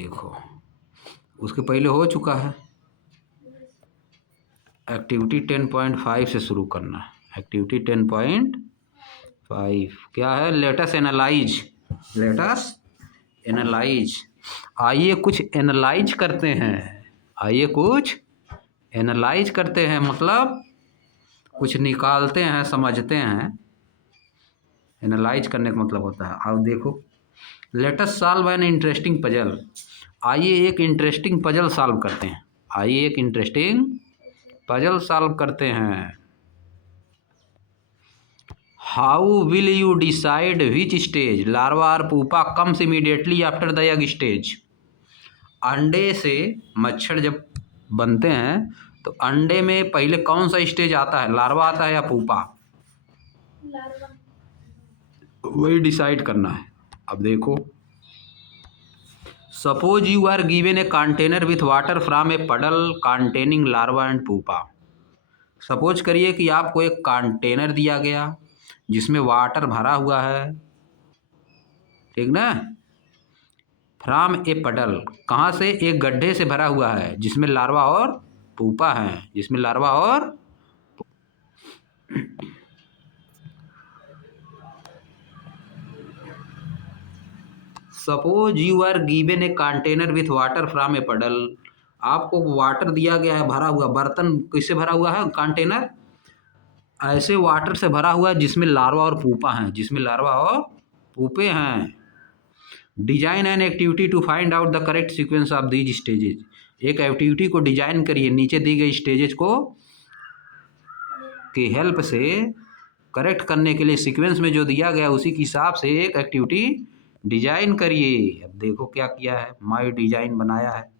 देखो उसके पहले हो चुका है। एक्टिविटी 10.5 से शुरू करना है। एक्टिविटी 10.5 क्या है? Let's analyse. Let's analyse. आइए कुछ एनालाइज करते हैं। आइए कुछ एनालाइज करते हैं मतलब कुछ निकालते हैं, समझते हैं। एनालाइज करने का मतलब होता है। अब देखो, let us solve an interesting puzzle. आइए एक इंटरेस्टिंग पजल सॉल्व करते हैं। आइए एक इंटरेस्टिंग पजल सॉल्व करते हैं। How will you decide which stage larva और pupa comes immediately after the egg stage. अंडे से मच्छर जब बनते हैं तो अंडे में पहले कौन सा स्टेज आता है? लार्वा आता है या पुपा? वही डिसाइड करना है। अब देखो, suppose you are given a container with water from a puddle containing larva and pupa. Suppose करिए कि आपको एक कंटेनर दिया गया जिसमें वाटर भरा हुआ है, ठीक ना? फ्रॉम ए पडल, कहाँ से? एक गड्ढे से भरा हुआ है जिसमें लार्वा और पुपा है, जिसमें लार्वा और suppose you are given a container with water from a puddle. आपको वाटर दिया गया है भरा हुआ। बर्तन किससे भरा हुआ है? कंटेनर ऐसे वाटर से भरा हुआ है जिसमें लार्वा और पुपा हैं, जिसमें लार्वा और पुपे हैं। Design an activity to find out the correct sequence of these stages. एक एक्टिविटी को डिजाइन करिए नीचे दी गई स्टेजेज को की हेल्प से करेक्ट करने के लिए सीक्वेंस में जो दिया गया उसी के हिसाब से एक एक्टिविटी डिजाइन करिए। अब देखो क्या किया है, माई डिजाइन बनाया है।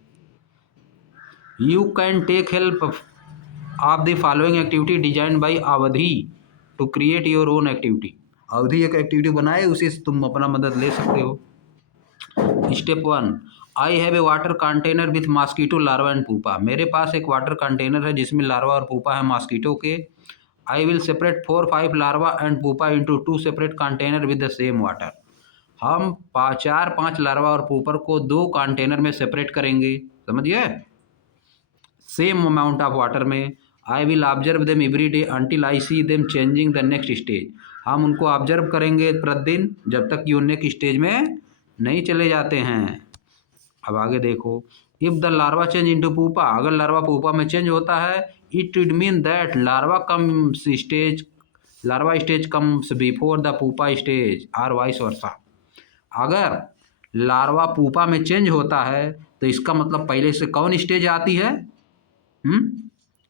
You can take help of the following activity design by Avadhi to create your own activity. Avadhi एक एक्टिविटी बनाए, उसी से तुम अपना मदद ले सकते हो। Step 1, I have a water container with mosquito larva and pupa. मेरे पास एक वाटर कंटेनर है जिसमें लार्वा और पुपा है मॉस्किटो के। I will separate 4-5 larva and pupa into 2 separate container with the same water. हम 4-5 लार्वा और पुपर को 2 कंटेनर में सेपरेट करेंगे, समझिए, सेम अमाउंट ऑफ वाटर में। I will observe them every day until I see them changing the next stage. हम उनको observe करेंगे प्रतिदिन जब तक कि वो नेक्स्ट स्टेज में नहीं चले जाते हैं। अब आगे देखो, if the larva change into pupa, अगर लार्वा पुपा में चेंज होता है, it would mean that larva stage comes before the pupa stage और वाइस वर्सा। अगर लार्वा पुपा में चेंज होता है तो इसका मतलब पहले से कौन स्टेज आती है?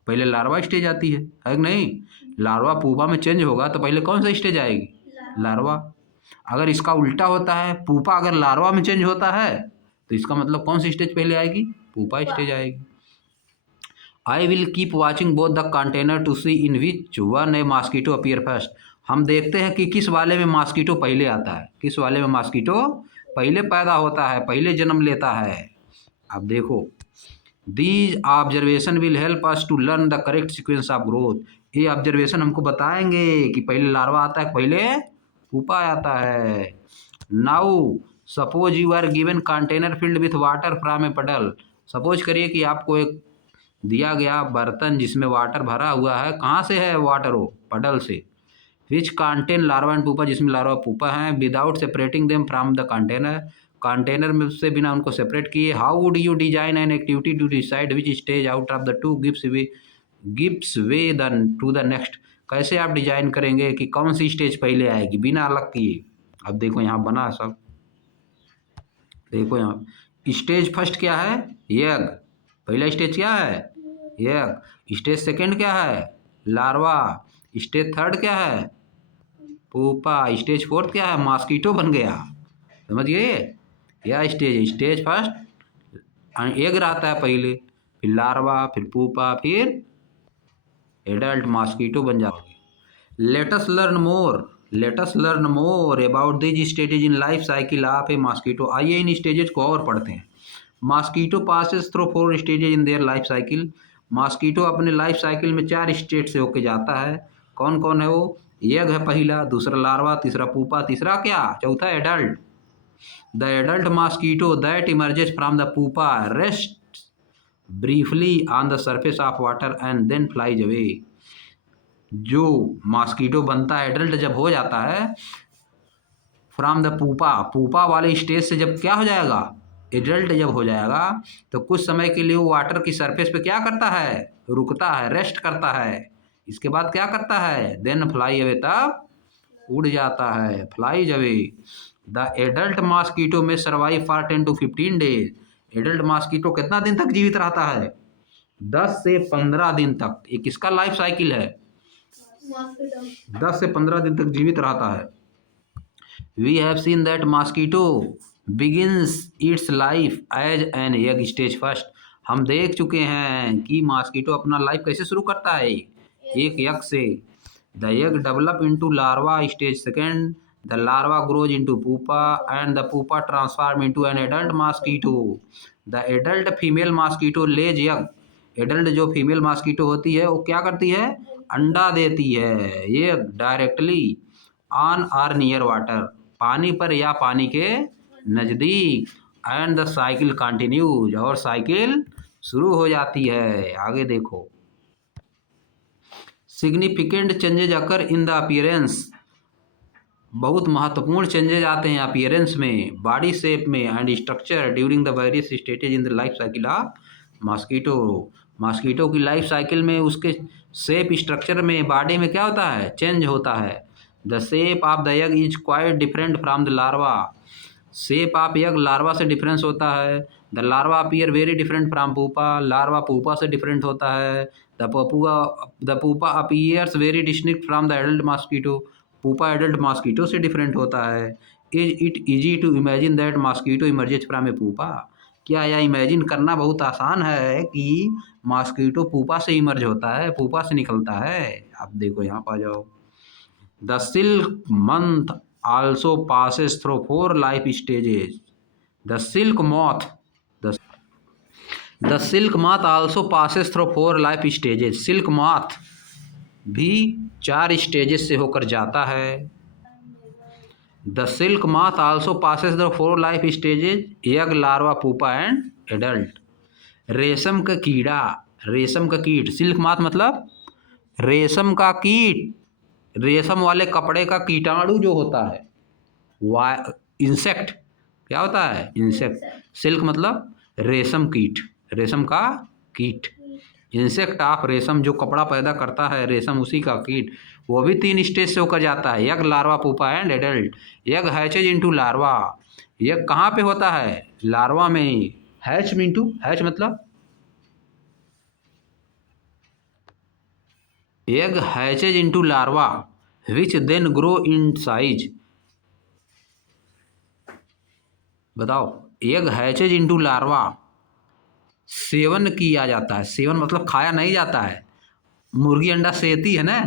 पहले लार्वा स्टेज आती है कि नहीं? लार्वा पुपा में चेंज होगा तो पहले कौन सा स्टेज आएगी? लार्वा। अगर इसका उल्टा होता है, पुपा अगर लार्वा में चेंज होता है तो इसका मतलब कौन सी स्टेज पहले आएगी? पुपा स्टेज आएगी। I will keep watching both the container to see in which one a mosquito appear first. हम देखते हैं कि किस वाले में मॉस्किटो पहले आता है, किस वाले में मॉस्किटो पहले पैदा होता है, पहले जन्म लेता है। अब देखो, these observation will help us to learn the correct sequence of growth. ये ऑब्जर्वेशन हमको बताएंगे कि पहले लार्वा आता है, पहले पुपा आता है। Now suppose you are given container filled with water from a puddle. Suppose करिए कि आपको एक दिया गया बर्तन जिसमें वाटर भरा हुआ है। कहाँ से है वाटर? वो पडल से। Which contain larva and pupa, जिसमें लार्वा पुपा हैं, without separating them from the container, container में से बिना उनको सेपरेट किए। How would you design an activity to decide which stage out of the two gives way to the next. कैसे आप design करेंगे कि कौन सी स्टेज पहले आएगी बिना अलग किए? अब देखो यहाँ बना सब, देखो यहाँ स्टेज फर्स्ट क्या है? एग। पहला स्टेज क्या है? एग। स्टेज सेकंड क्या है? लार्वा। स्टेज थर्ड क्या है? पुपा। स्टेज फोर्थ क्या है? मॉस्किटो बन गया, समझिए। यह स्टेज फर्स्ट एग रहता है पहले, फिर लार्वा, फिर पुपा, फिर एडल्ट मॉस्किटो बन जाओगे। Let's learn more about these stages in life cycle of a mosquito. आइए इन स्टेजेज को और पढ़ते हैं। Mosquito passes through 4 stages in their life cycle. Mosquito अपने लाइफ साइकिल में 4 स्टेज से होके जाता है। कौन कौन है वो? एग है पहला, दूसरा लार्वा, तीसरा पुपा, तीसरा क्या? चौथा adult. The adult mosquito that emerges from the pupa rest briefly on the surface of water and then flies away. जो मॉस्किटो बनता है एडल्ट जब हो जाता है फ्रॉम द पूपा, पूपा वाले स्टेज से जब क्या हो जाएगा, एडल्ट जब हो जाएगा तो कुछ समय के लिए वो वाटर की सरफेस पे क्या करता है, रुकता है, रेस्ट करता है। इसके बाद क्या करता है, देन फ्लाई अवे, तब उड़ जाता है, flies away. The adult mosquito may survive for 10 to 15 days. Adult mosquito कितना दिन तक जीवित रहता है, 10 से 15 दिन तक। ये किसका लाइफ साइकिल है, 10 से 15 दिन तक जीवित रहता है। We have seen that mosquito begins its life as an egg stage first। हम देख चुके हैं कि मॉस्किटो अपना लाइफ कैसे शुरू करता है, एक यग से। The egg develop into larva stage second, the larva grows into pupa and the pupa transform into an adult mosquito. The adult female mosquito lays egg. Adult जो फीमेल मॉस्किटो होती है वो क्या करती है, अंडा देती है, ये directly on or near water, पानी पर या पानी के नज़दीक। एंड द साइकिल कंटिन्यूज, और साइकिल शुरू हो जाती है। आगे देखो, significant changes occur in the appearance. बहुत महत्वपूर्ण चेंजेज आते हैं अपीयरेंस में, बॉडी शेप में and structure during the various stages in the life cycle of mosquito. Mosquito की लाइफ साइकिल में उसके शेप स्ट्रक्चर में, बॉडी में क्या होता है, चेंज होता है। The shape of the egg is quite different from the larva. Shape of egg larva से डिफरेंस होता है। The larva appear very different from pupa, larva pupa से डिफरेंट होता है। The pupa appears very distinct from the adult mosquito, pupa adult mosquito से different होता है। Is it easy to imagine that mosquito emerges from a pupa. क्या यह imagine करना बहुत आसान है कि मॉस्किटो पूपा से इमर्ज होता है, पूपा से निकलता है। आप देखो यहाँ पर आ जाओ। The silk month also passes through 4 life stages. The silk moth, the silk moth also passes through 4 life stages। Silk moth भी 4 स्टेजेस से होकर जाता है। The silk moth also passes through 4 life stages, egg, larva, pupa and adult. रेशम का कीड़ा, रेशम का कीट, सिल्क मॉथ मतलब रेशम का कीट, रेशम वाले कपड़े का कीटाणु जो होता है, इंसेक्ट, क्या होता है, इंसेक्ट। सिल्क मतलब रेशम कीट, रेशम का कीट, इंसेक्ट ऑफ रेशम, जो कपड़ा पैदा करता है रेशम, उसी का कीट। वो भी 3 स्टेज से होकर जाता है, egg, larva, pupa and adult. Egg hatches into larva. Egg कहाँ पे होता है, लार्वा में। हैच इनटू, हैच मतलब egg hatches into larva which then grow in size. बताओ, एग हैचेज इनटू लार्वा, सेवन किया जाता है, सेवन मतलब खाया नहीं जाता है। मुर्गी अंडा सेती है ना,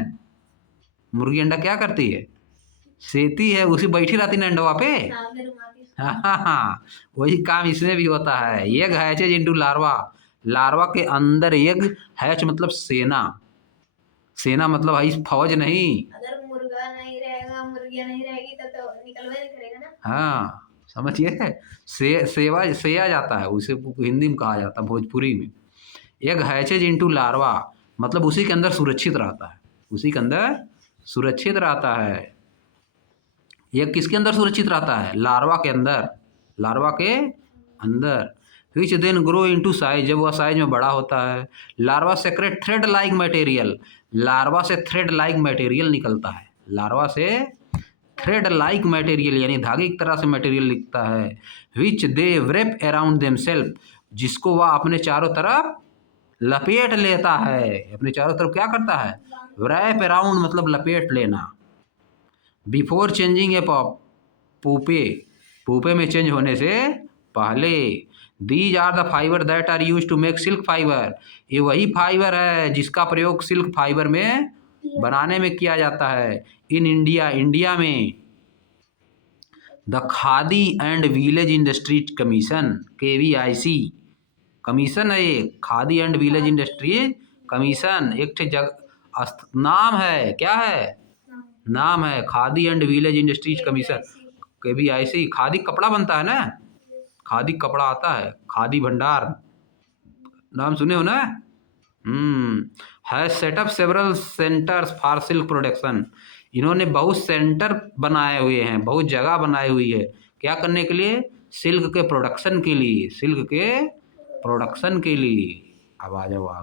मुर्गी अंडा क्या करती है, सेती है, उसी बैठी रहती ना अंडवा पे। हाँ हाँ हाँ, वही काम इसमें भी होता है। Egg hatches into larva, larva के अंदर एग, हैच मतलब सेना, सेना मतलब है फौज नहीं। अगर मुर्गा नहीं रहेगा, मुर्गियां नहीं रहेगी तो निकलवा नहीं करेगा ना। हाँ समझिए, सेवा सेया जाता है उसे, हिंदी में कहा जाता है, भोजपुरी में। एग हैचेज इनटू लार्वा मतलब उसी के अंदर सुरक्षित रहता है, उसी के अंदर सुरक्षित रहता है। एग किसके अंदर सुरक्षित रहता है, लार्वा के अंदर, लार्वा के अंदर। Which then grow into size, जब वह साइज में बड़ा होता है। Larva secrete thread like material, larva से थ्रेड लाइक मटेरियल निकलता है, लार्वा से थ्रेड लाइक मटेरियल यानी धागे की तरह से मटेरियल निकलता है। विच दे व्रेप अराउंड देमसेल्फ, जिसको वह अपने चारों तरफ लपेट लेता है, अपने चारों तरफ क्या करता है, व्रैप अराउंड मतलब लपेट लेना। बिफोर चेंजिंग ए पूपे, पूपे में चेंज होने से पहले। These are the fibre that are use to make silk fibre, ये वही फाइबर है जिसका प्रयोग सिल्क फाइबर में बनाने में किया जाता है। इन इंडिया, इंडिया में the khadi and village industry commission, KVIC commission है ये, khadi and village industry commission, एक नाम है, क्या है, नाम है khadi and village industries commission. कभी ऐसे ही खादी कपड़ा बनता है ना, खादी कपड़ा आता है, खादी भंडार, नाम सुने हो ना। Has setup several centres for silk production. इन्होंने बहुत सेंटर बनाए हुए हैं, बहुत जगह बनाई हुई है, क्या करने के लिए? सिल्क के प्रोडक्शन के लिए, सिल्क के प्रोडक्शन के लिए। अब आ जाओ आप।